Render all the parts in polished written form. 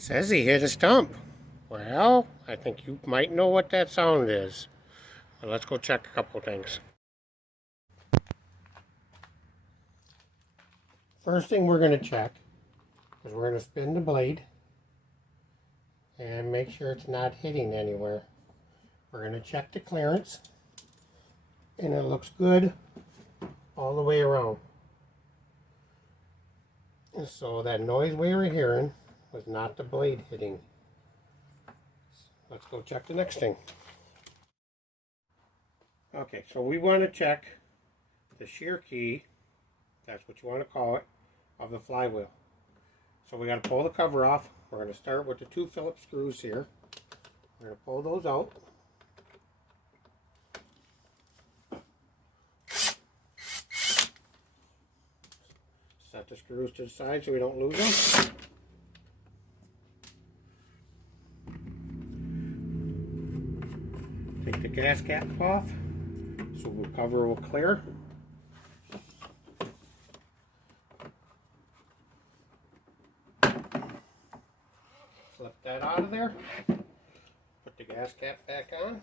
Says he hit a stump. Well, I think you might know what that sound is. Well, let's go check a couple things. First thing we're going to check is we're going to spin the blade and make sure it's not hitting anywhere. We're going to check the clearance, and it looks good all the way around. So that noise we were hearing was not the blade hitting. Let's go check the next thing. Okay, so we want to check the shear key, that's what you want to call it, of the flywheel. So we got to pull the cover off. We're going to start with the two Phillips screws here. We're going to pull those out. Set the screws to the side so we don't lose them. Take the gas cap off so the cover will clear. Flip that out of there. Put the gas cap back on.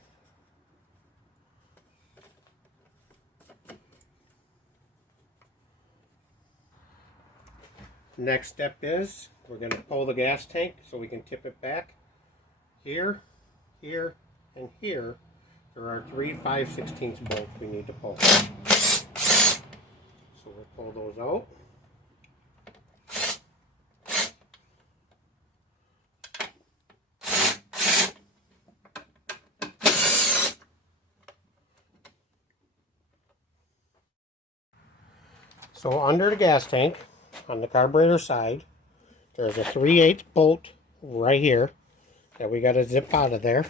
Next step is we're going to pull the gas tank so we can tip it back. Here, here, and here. There are 3 5/16 bolts we need to pull. So we'll pull those out. So under the gas tank, on the carburetor side, there's a 3/8 bolt right here that we got to zip out of there.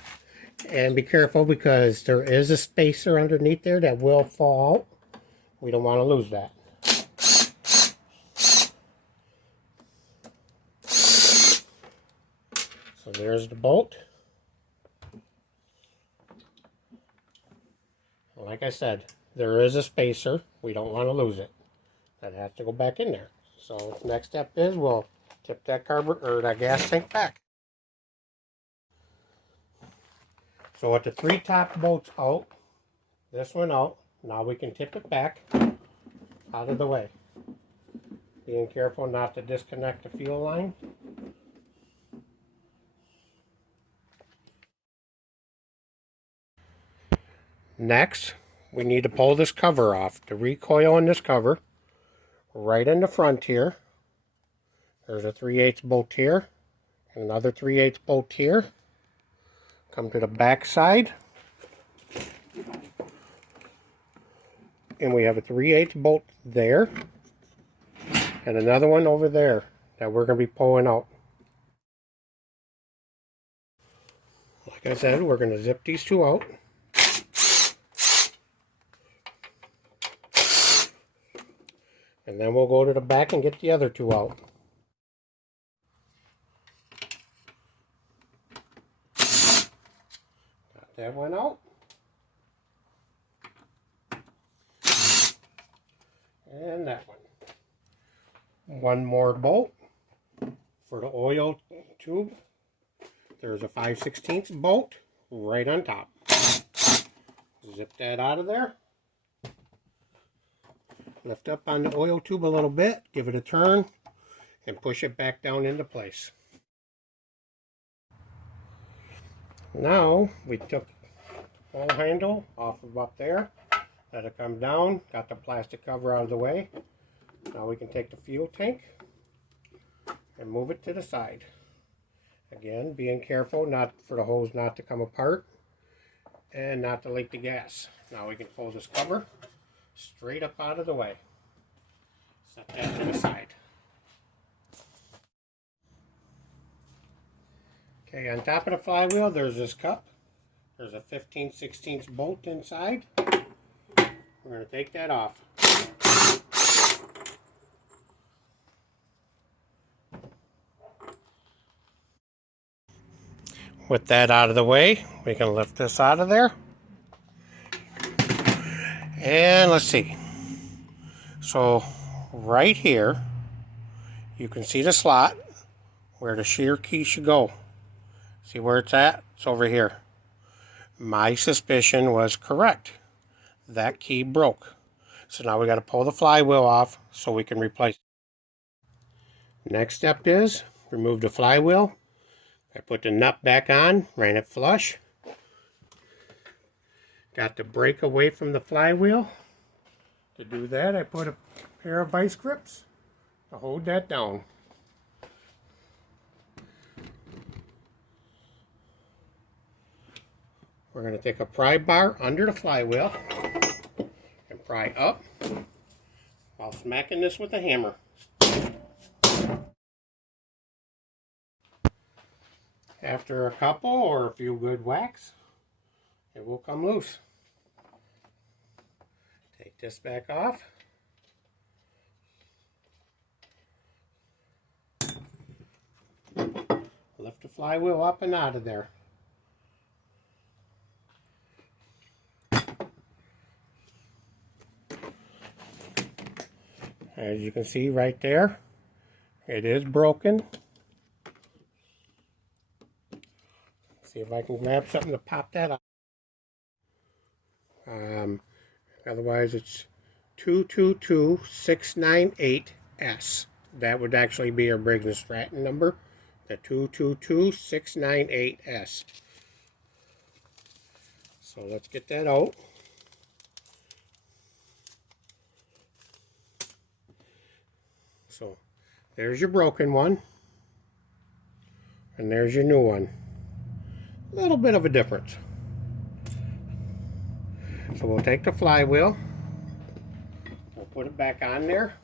And be careful because there is a spacer underneath there that will fall out. We don't want to lose that. So there's the bolt. Like I said, there is a spacer. We don't want to lose it. That has to go back in there. So next step is we'll tip that carburetor or that gas tank back. So with the 3 top bolts out, this one out, now we can tip it back out of the way. Being careful not to disconnect the fuel line. Next, we need to pull this cover off. The recoil on this cover, right in the front here. There's a 3/8 bolt here, and another 3/8 bolt here. Come to the back side, and we have a 3/8 bolt there, and another one over there that we're going to be pulling out. Like I said, we're going to zip these two out. And then we'll go to the back and get the other two out. Got that one out. And that one. One more bolt for the oil tube. There's a 5/16 bolt right on top. Zip that out of there. Lift up on the oil tube a little bit, give it a turn, and push it back down into place. Now, we took the whole handle off of up there, let it come down, got the plastic cover out of the way. Now we can take the fuel tank and move it to the side. Again, being careful not for the hose not to come apart and not to leak the gas. Now we can pull this cover straight up out of the way. Set that to the side. Okay, on top of the flywheel there's this cup. There's a 15/16 bolt inside. We're going to take that off. With that out of the way, we can lift this out of there. And let's see. So right here, you can see the slot where the shear key should go. See where it's at? It's over here. My suspicion was correct. That key broke. So now we got to pull the flywheel off so we can replace it. Next step is remove the flywheel. I put the nut back on, ran it flush. Got the brake away from the flywheel. To do that, I put a pair of vice grips to hold that down. We're going to take a pry bar under the flywheel and pry up while smacking this with a hammer. After a couple or a few good whacks, it will come loose. Take this back off. Lift the flywheel up and out of there. As you can see right there, it is broken. See if I can grab something to pop that up. Otherwise it's 222698S. That would actually be our Briggs and Stratton number. The 222698S. So let's get that out. So there's your broken one. And there's your new one. A little bit of a difference. So we'll take the flywheel, we'll put it back on there.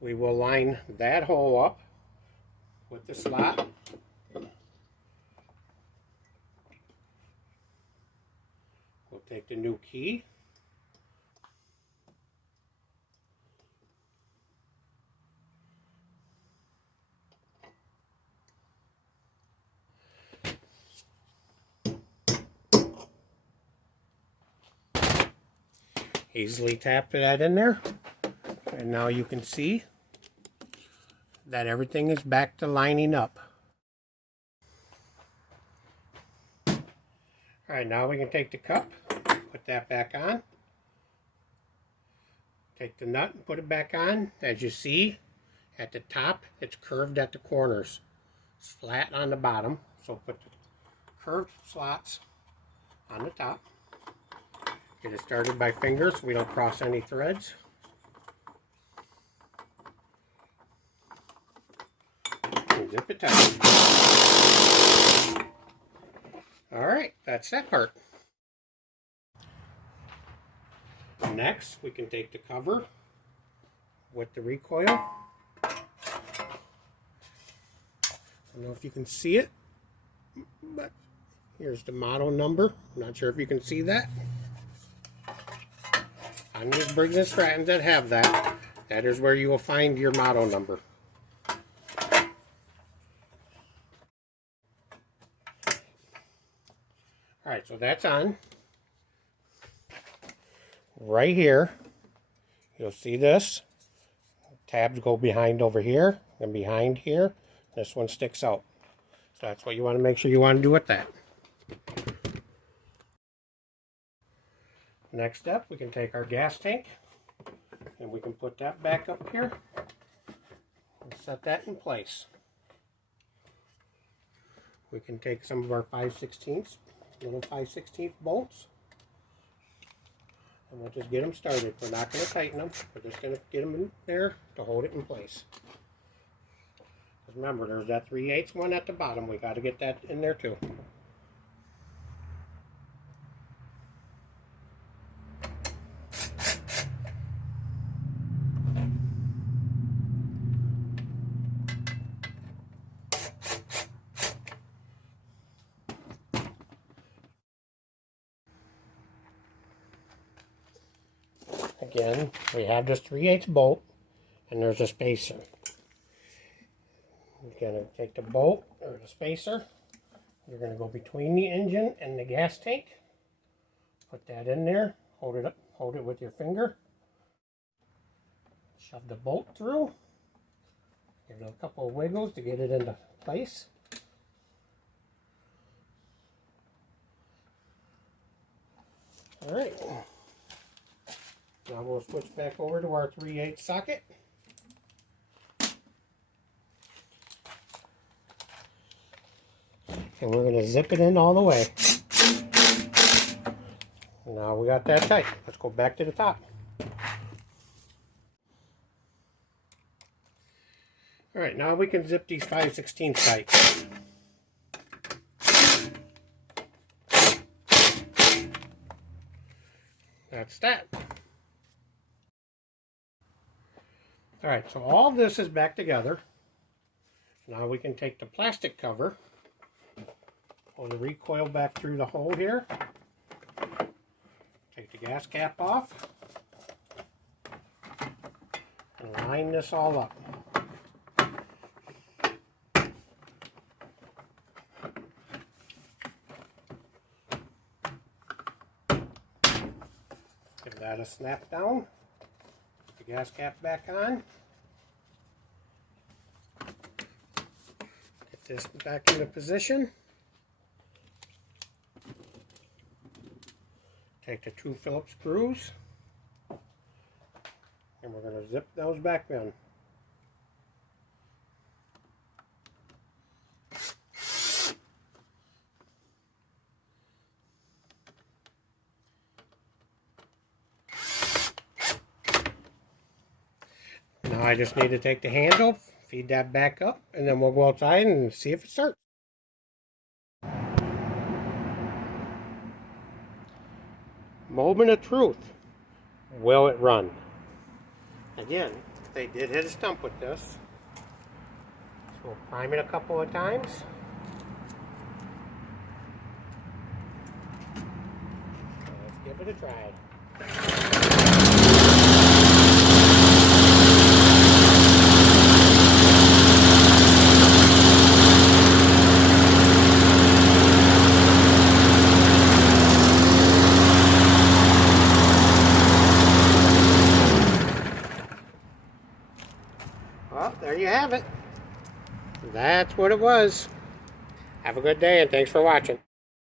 We will line that hole up with the slot. We'll take the new key. Easily tap that in there, and now you can see that everything is back to lining up. Alright, now we can take the cup, put that back on, take the nut and put it back on. As you see at the top, it's curved at the corners. It's flat on the bottom, so put the curved slots on the top. Get it started by fingers so we don't cross any threads. And zip it tight. Alright, that's that part. Next, we can take the cover with the recoil. I don't know if you can see it, but here's the model number. I'm not sure if you can see that. On these Briggs and Strattons that have that, that is where you will find your model number. Alright, so that's on. Right here, you'll see this. Tabs go behind over here and behind here. This one sticks out. So that's what you want to make sure you want to do with that. Next up, we can take our gas tank and we can put that back up here and set that in place. We can take some of our 5/16, little 5/16 bolts, and we'll just get them started. We're not going to tighten them, we're just going to get them in there to hold it in place. Because remember, there's that 3/8 one at the bottom, we got to get that in there too. Again, we have this 3/8 bolt, and there's a spacer. You're going to take the bolt, or the spacer, you're going to go between the engine and the gas tank, put that in there, hold it up, hold it with your finger, shove the bolt through, Give it a couple of wiggles to get it into place. Alright. Now we'll switch back over to our 3/8 socket. And we're going to zip it in all the way. Now we got that tight. Let's go back to the top. Alright, now we can zip these 5/16 tight. That's that. Alright, so all this is back together. Now we can take the plastic cover, pull the recoil back through the hole here, take the gas cap off, and line this all up. Give that a snap down. Put the gas cap back on. Get this back into position. Take the 2 Phillips screws. And we're going to zip those back in. Now I just need to take the handle, feed that back up, and then we'll go outside and see if it starts. Moment of truth. Will it run? Again, they did hit a stump with this. So we'll prime it a couple of times. Let's give it a try. Well, there you have it. That's what it was. Have a good day and thanks for watching.